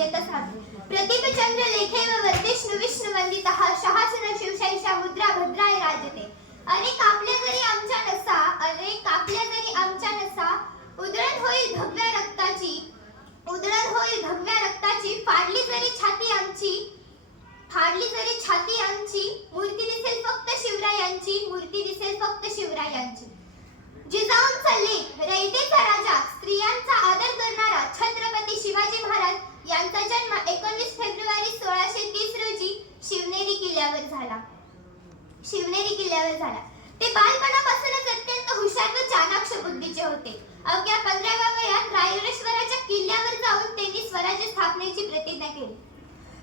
यतसाधु प्रतिपचंद्र लेखेव वर्धिष्णु विष्णु वंदितः शहासन शिवशाहीशा मुद्रा भद्राय राजते. अरे कापल्या जरी आमच्या नसा, अरे कापल्या जरी आमच्या नसा, उधळण होईल भगव्या रक्ताची, उधळण होईल भगव्या रक्ताची, फाडली जरी छाती आमची, फाडली जरी छाती आमची, मूर्ती दिसेल फक्त शिवरायांची, मूर्ती दिसेल फक्त शिवरायांची. जिजाऊंचा लेख, रयतेचा राजा, स्त्रियांचा आदर करणारा छत्रपती शिवाजी महाराज यांचा जन्म 19 फेब्रुवारी 1630 रोजी शिवनेरी किल्ल्यावर झाला. शिवनेरी किल्ल्यावर झाला. ते बालपणापासूनच अत्यंत हुशार व चाणाक्ष बुद्धीचे होते. अवघ्या 15व्या वयात रायरेश्वराच्या किल्ल्यावर जाऊन त्यांनी स्वराज्य स्थापनेची प्रतिज्ञा केली.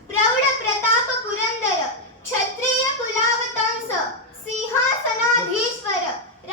प्रौढ प्रताप पुरंदर, क्षत्रिय कुलावतंस, सिंहासनाधीश्वर,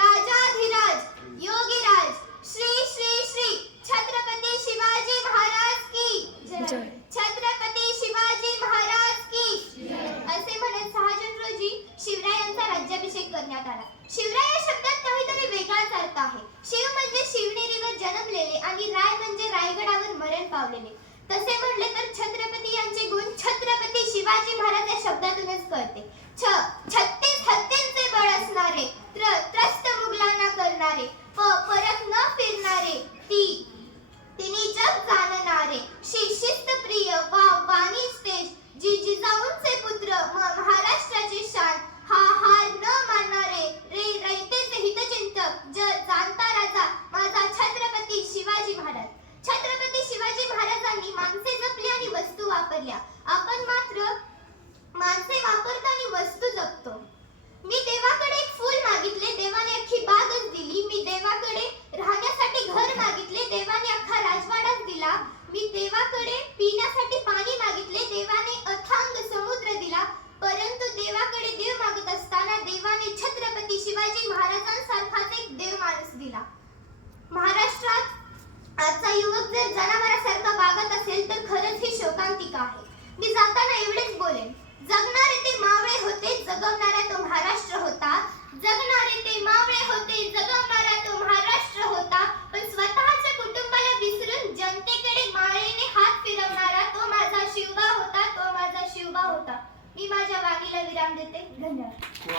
राजाधिराज, योगीराज, श्री श्री श्री छत्रपती शिवाजी महाराज की जय, छत्रपती शिवाजी महाराज की जय असे म्हणत 6 जून रोजी शिवरायांचा राज्याभिषेक करण्यात आला. शिवराय या शब्दात काहीतरी वेगळाच अर्थ आहे. शिव म्हणजे शिवनेरीवर जन्मलेले आणि राय म्हणजे रायगडावर मरण पावलेले. तसे म्हणले तर छत्रपती यांचे गुण छत्रपती शिवाजी महाराज या शब्दातूनच कळते. 36 हत्तींचे बळ असणारे, त्रस्त मुघलांना करणारे, परत न फिरणारे, तिन्ही जग जाणणारे, शिस्त प्रिय वाणी तेज, जिजाऊंचे पुत्र, महाराष्ट्राची शान, हा हार न मानणारे, रयतेचे हितचिंतक, जाणता राजा माझा छत्रपती शिवाजी महाराज. छत्रपती शिवाजी महाराजांनी माणसे जपली आणि वस्तू वापरल्या. आपण मात्र माणसे वापरतो आणि वस्तू जपतो. मी देवाकडे एक फूल मागितले, देवाने अख्खी बागच दिली. मी देवाकडे राहण्यासाठी घर मागितले, देवाने अख्खा राजवाडाच दिला. मी देवाकडे पिण्यासाठी पाणी मागितले, देवाने अथांग समुद्र दिला. परंतु देवाकडे देव मागत असताना देवाने छत्रपती शिवाजी महाराजांसारखाच एक देव माणूस दिला. महाराष्ट्रात आजचा युवक जर जनावरासारखा वागत असेल तर खरंच ही शोकांतिका आहे. मी जाताना एवढेच बोलेन, जगणारे ते मावळे होते, जगवणारा तो महाराष्ट्र होता. जगणारे ते मावळे होते, जगवणारा तो महाराष्ट्र होता. पण स्वतःच्या कुटुंबाला विसरून जनतेकडे माळेने हात फिरवणारा तो माझा शिवबा होता, तो माझा शिवबा होता. मी माझ्या वाणीला विराम देते. धन्यवाद.